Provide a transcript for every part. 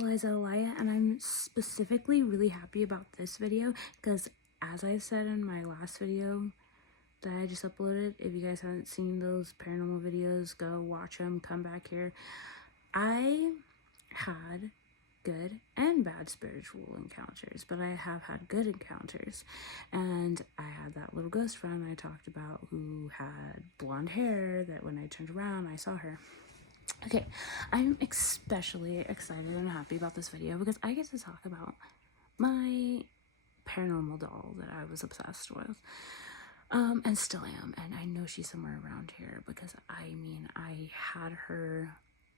Eliza Elia, and I'm specifically really happy about this video because, as I said in my last video that I just uploaded, if you guys haven't seen those paranormal videos, go watch them, come back here. I had good and bad spiritual encounters, but I have had good encounters. And I had that little ghost friend I talked about who had blonde hair that when I turned around I saw her. Okay, I'm especially excited and happy about this video because I get to talk about my paranormal doll that I was obsessed with, and still am, and I know she's somewhere around here because I had her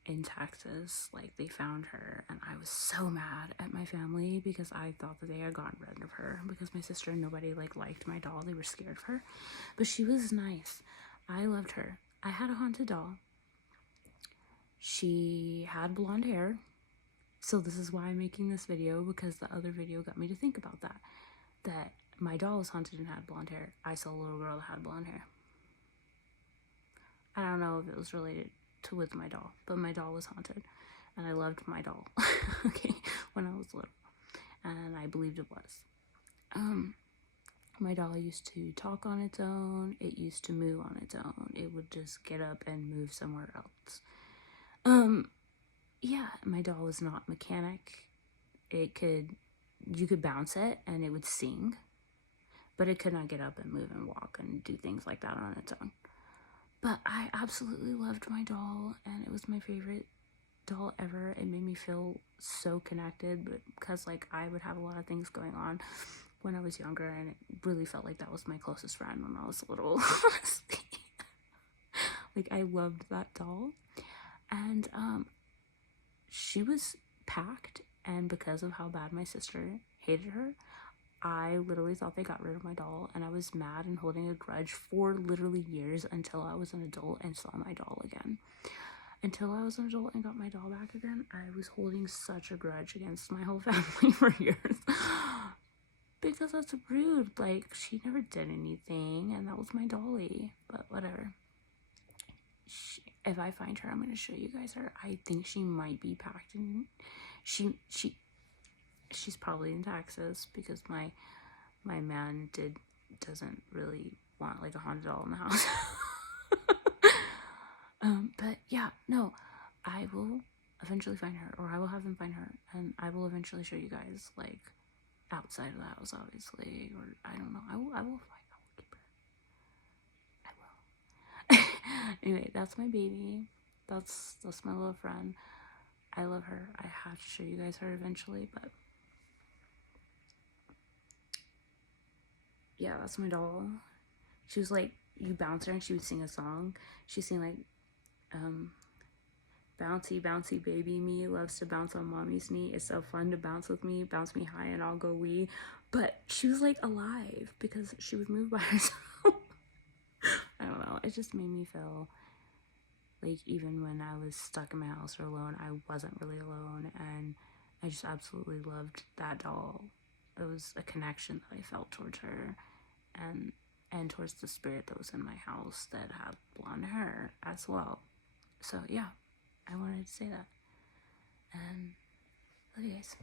in Texas. Like, they found her and I was so mad at my family because I thought that they had gotten rid of her because my sister and nobody liked my doll. They were scared of her, but she was nice. I loved her. I had a haunted doll. She had blonde hair, so this is why I'm making this video, because the other video got me to think about that my doll was haunted and had blonde hair. I saw a little girl that had blonde hair. I don't know if it was related to with my doll, but my doll was haunted, and I loved my doll. Okay, when I was little, and I believed it was. My doll used to talk on its own. It used to move on its own. It would just get up and move somewhere else. Yeah, my doll was not mechanic. You could bounce it and it would sing, but it could not get up and move and walk and do things like that on its own. But I absolutely loved my doll, and it was my favorite doll ever. It made me feel so connected, but because I would have a lot of things going on when I was younger, and it really felt like that was my closest friend when I was little. Honestly, I loved that doll. And she was packed, and because of how bad my sister hated her, I literally thought they got rid of my doll, and I was mad and holding a grudge for literally years until I was an adult and saw my doll again. Until I was an adult and got my doll back again, I was holding such a grudge against my whole family for years. Because that's rude. She never did anything, and that was my dolly. But whatever. If I find her, I'm going to show you guys her. I think she might be packed in. She's probably in Texas because my man doesn't really want a haunted doll in the house. But yeah, no, I will eventually find her, or I will have them find her, and I will eventually show you guys outside of the house, obviously, or I don't know. I will find her. I will. Anyway, that's my baby. That's my little friend. I love her. I have to show you guys her eventually, but yeah, that's my doll. She was you bounce her and she would sing a song. She'd sing bouncy, bouncy baby me loves to bounce on mommy's knee. It's so fun to bounce with me. Bounce me high and I'll go wee. But she was alive because she would move by herself. I don't know. It just made me feel even when I was stuck in my house or alone, I wasn't really alone, and I just absolutely loved that doll. It was a connection that I felt towards her, and towards the spirit that was in my house that had blonde hair as well. So yeah, I wanted to say that. And love you guys.